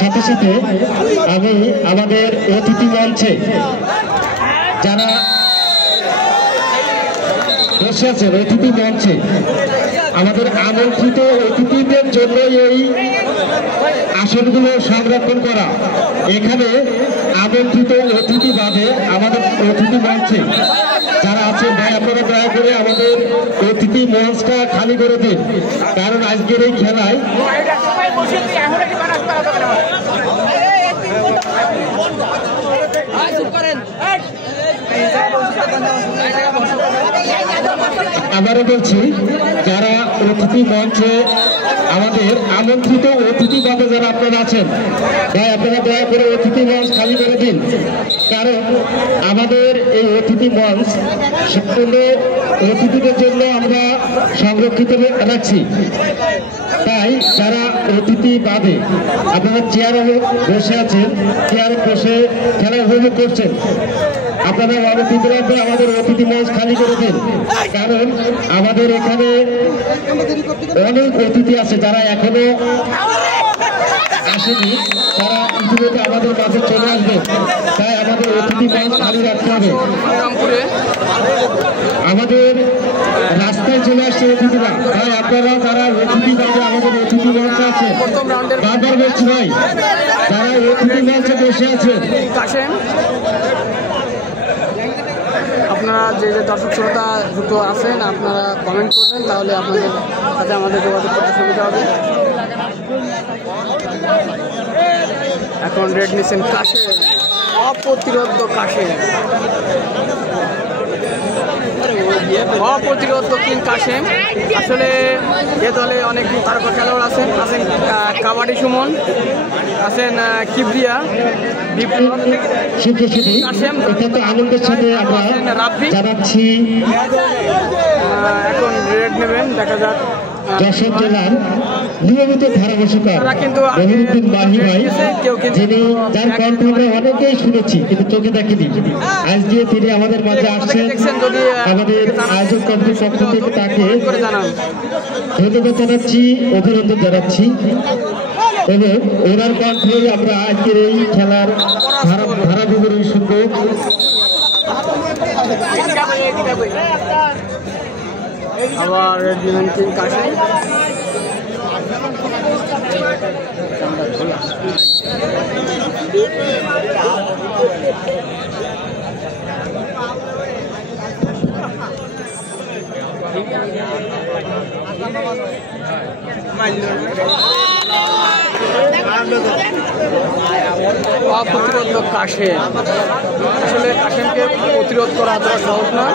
সাথে সাথে আমি আমাদের অতিথি মঞ্চে যারা বসে আছেন অতিথি মঞ্চে আমাদের আমন্ত্রিত অতিথিদের জন্য এই আসনগুলো সংরক্ষণ করা। এখানে আমন্ত্রিত অতিথি বাদে আমাদের অতিথি মঞ্চে যারা আছেন ভাই আপনারা দয়া করে আমাদের অতিথি মঞ্চটা খালি করে দিন, কারণ আজকের এই খেলায় আবারও বলছি যারা অতিথি মঞ্চে আমাদের আমন্ত্রিত অতিথি বাদে যারা আপনারা আছেন ভাই আপনারা দয়া করে অতিথি মঞ্চ খালি করে দিন, কারণ আমাদের এই অতিথি মঞ্চ সম্পূর্ণ অতিথিদের জন্য আমরা সংরক্ষিত রাখছি। তাই যারা অতিথি বাদে আপনারা চেয়ারে বসে আছেন, চেয়ারে বসে খেলা উপভোগ করছেন, আপনারা অতিথিরা আমাদের অতিথি মঞ্চ খালি করে দিন, কারণ আমাদের এখানে অনেক অতিথি আছে যারা এখনো আসেনি, তারা ইতিমধ্যে আমাদের মাঝে চলে আসবে। তাই আমাদের অতিথি মঞ্চ খালি রাখতে হবে। আমাদের রাস্তায় চলে আসছে অতিথিরা, তাই আপনারা যারা অতিথি বাদে আমাদের অতিথি মঞ্চে আছেন বারবার বলছি ভাই যারা অতিথি মঞ্চে বসে আছেন আপনারা যে যে দর্শক শ্রোতা যুক্ত আছেন আপনারা কমেন্ট করবেন, তাহলে আপনাদের সাথে আমাদের যোগাযোগ করতে সুবিধা হবে। এখন রেড নিচ্ছেন কাশে, অপ্রতিরোধ কাশে, অপ্রতিরোধ কিং কাশেম। আসলে এ দলে অনেক তারকা খেলোয়াড় আছেন, কাবাডি সুমন, আছেন কিবরিয়া, আনন্দের সাথে আমরা জানাচ্ছি এখন রেড নেবেন, দেখা যাক। যশোর জেলার নিয়মিত ধারাভাষ্যকার রহিউদ্দিন মাহি ভাই, যিনি যার কণ্ঠ আমরা অনেকেই শুনেছি কিন্তু চোখে দেখিনি, আজকে তিনি আমাদের মাঝে আসছেন। আমাদের আয়োজক কমিটির পক্ষ থেকে তাকে ধন্যবাদ জানাচ্ছি, অভিনন্দন জানাচ্ছি এবং ওনার কণ্ঠে আমরা আজকের এই খেলার ধারা বিবরণ শুনব। আবার রেড নিলেন কিং কাশেম। অপ্রতিরোধ কাশেম, আসলে কাশেমকে প্রতিরোধ করা এতটা সহজ না।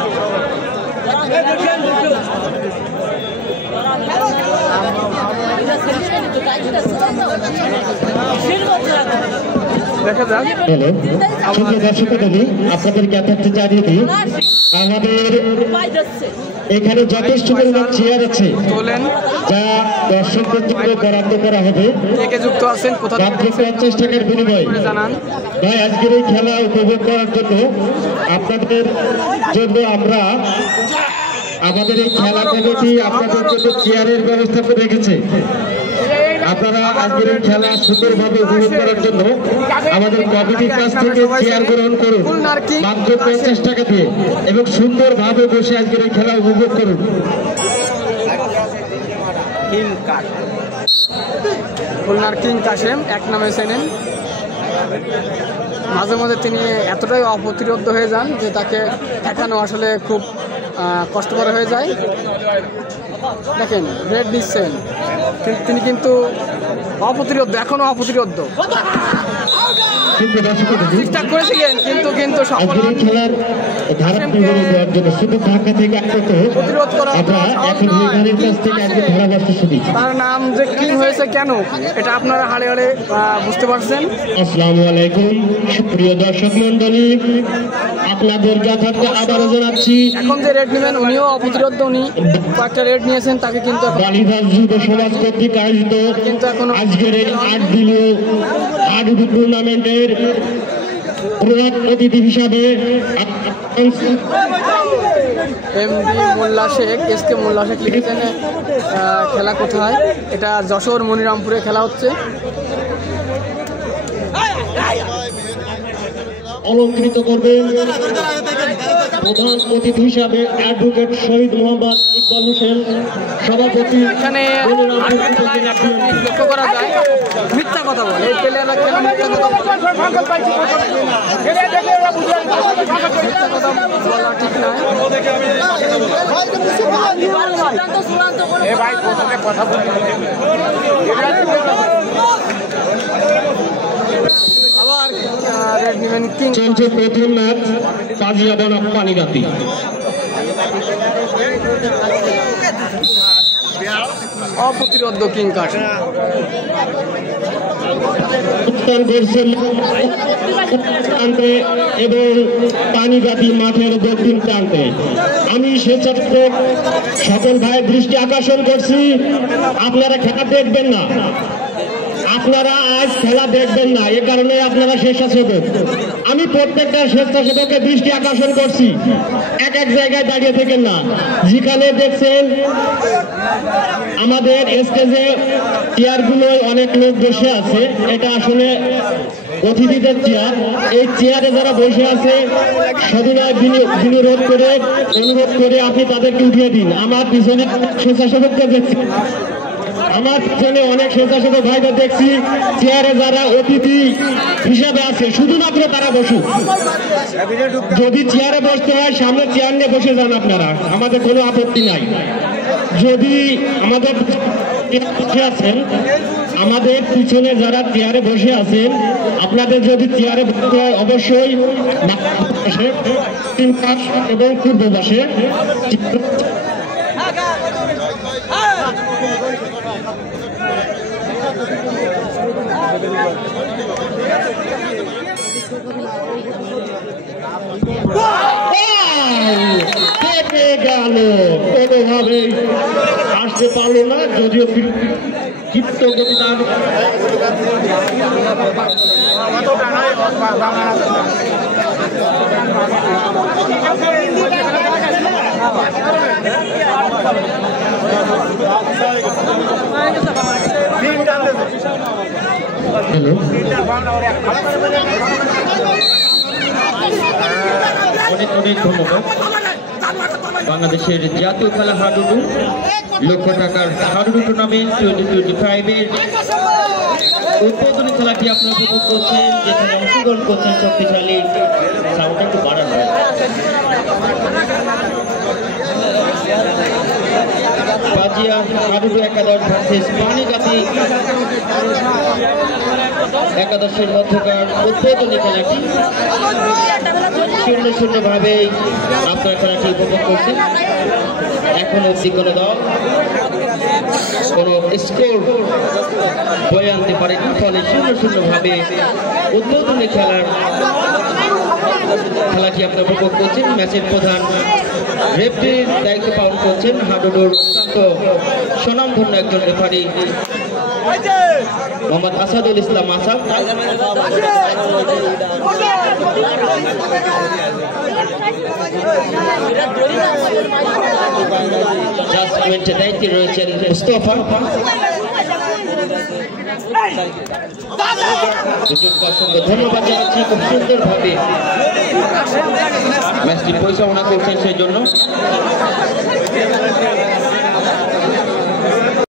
দেখা যাক। আপনাদের জ্ঞাতার্থে জানিয়ে দিই আমাদের এখানে যথেষ্ট পরিমাণ চেয়ার আছে যা দর্শকদের জন্য বরাদ্দ করা হবে মাত্র 50 টাকার বিনিময়ে। ভাই আজকের এই খেলা উপভোগ করার জন্য আপনাদের জন্য আমরা আমাদের এই খেলা কমিটি আপনাদের জন্য চেয়ারের ব্যবস্থা করে রেখেছে। আপনারা আজকের এই খেলা সুন্দরভাবে উপভোগ করার জন্য আমাদের কমিটির কাছ থেকে চেয়ার গ্রহণ করুন মাত্র 50 টাকা দিয়ে এবং সুন্দরভাবে বসে আজকের এই খেলা উপভোগ করুন। খুলনার কিং কাশেম এক নামে চেনেন। মাঝে মাঝে তিনি এতটাই অপ্রতিরোধ হয়ে যান যে তাকে ঠেকানো আসলে খুব কষ্টকর হয়ে যায়। দেখেন রেড দিচ্ছেন, তিনি কিন্তু অপ্রতিরোধ, এখনো অপ্রতিরোধ ঠিকঠাক করেছিলেন কিন্তু কিন্তু তার নাম যে কিং হয়েছে কেন এটা আপনারা হাড়ে হাড়ে বুঝতে পারছেন। আসসালামু আলাইকুম সুপ্রিয় দর্শক মন্ডলী, আপনাদের যথার্থ আবারও জানাচ্ছি এখন যে রেড নেবেন উনিও অপ্রতিরোধ, উনি কয়েকটা রেড নিয়েছেন, তাকে কিন্তু বালিভাস যুব সমাজ কর্তৃক আয়োজিত কিন্তু এখন আজকের এই 8 দিনীয় হাডুডু টুর্নামেন্টের প্রধান অতিথি হিসাবে এমডি মোল্লা শেখ, এসকে মোল্লা শেখ লিখেছেন খেলা কোথায়, এটা যশোর মনিরামপুরে খেলা হচ্ছে। অলঙ্কৃত করবেন প্রধান অতিথি হিসাবে অ্যাডভোকেট শহীদ মোহাম্মদ ইকবাল হোসেন, সভাপতি। এখানে লক্ষ্য করা যায় মিথ্যা কথা বলে এই প্লেয়াররা কেন মিথ্যা কথা বলা ঠিক নয়। আবার রেড নিবেন কিং। চলছে প্রথম ম্যাচ কাজিয়া বনাম পানিগাতি। অপ্রতিরোধ্য কিং কাট উত্তর করছেন প্রান্তে এবং পানিগাতি মাঠের দক্ষিণ প্রান্তে। আমি স্বেচ্ছাসেবক সকল ভাইয়ের দৃষ্টি আকর্ষণ করছি, আপনারা খেলা দেখবেন না, আপনারা আজ খেলা দেখবেন না, এ কারণে আপনারা স্বেচ্ছাসেবক। আমি প্রত্যেকটা স্বেচ্ছাসেবকের দৃষ্টি আকর্ষণ করছি, এক এক জায়গায় দাঁড়িয়ে থাকেন না। যেখানে দেখছেন আমাদের স্টেজে চেয়ারগুলোয় অনেক লোক বসে আছে, এটা আসলে অতিথিদের চেয়ার। এই চেয়ারে যারা বসে আছে সবিনয় অনুরোধ করে আপনি তাদেরকে উঠিয়ে দিন। আমার পিছনে স্বেচ্ছাসেবককে দেখছি, আমার পিছনে অনেক স্বেচ্ছাসেবক ভাইদের দেখছি চেয়ারে যারা অতিথি হিসাবে আছে, শুধুমাত্র তারা বসুন। যদি চেয়ারে বসতে হয় সামনে চেয়ার নিয়ে বসে যান আপনারা, আমাদের কোনো আপত্তি নাই। যদি আমাদের বসে আছেন, আমাদের পিছনে যারা চেয়ারে বসে আছেন, আপনাদের যদি চেয়ারে বসতে হয় অবশ্যই এবং পূর্ব পাশে গেল, কোনোভাবে আসতে পারলো না, যদিও ক্ষিপ্ত গতি তার অনেক অনেক ধন্যবাদ। বাংলাদেশের জাতীয় খেলা হাডুডু, লক্ষ টাকার হাডুডু টুর্নামেন্ট 2025-এর উদ্বোধনী খেলাটি আপনারা উপভোগ করছেন, যেখানে অংশগ্রহণ করছেন শক্তিশালী সাউন্ড একটু বাড়ানো হয়। বাজিয়া হাডুডু একাদশ ভার্সেস পানিগাতি একাদশের মধ্যকার উদ্বোধনী খেলাটি 0-0 ভাবে আপনার খেলাটি উপভোগ করছেন। এখনো অব্দি কোনো দল কোনো স্কোর বয়ে আনতে পারেনি, ফলে 0-0 ভাবে উদ্বোধনী খেলাটি আপনারা উপভোগ করছেন। ম্যাচের প্রধান রেফারির দায়িত্ব পালন করছেন হাডুডুর অত্যন্ত স্বনামধন্য একজন রেফারি মোহাম্মদ আসাদুল ইসলাম আসাদ। জাজমেন্টের দায়িত্বে রয়েছেন মুস্তফা। ধন্যবাদ জানাচ্ছি, খুব সুন্দরভাবে ম্যাচটি পরিচালনা করছেন সেই জন্য।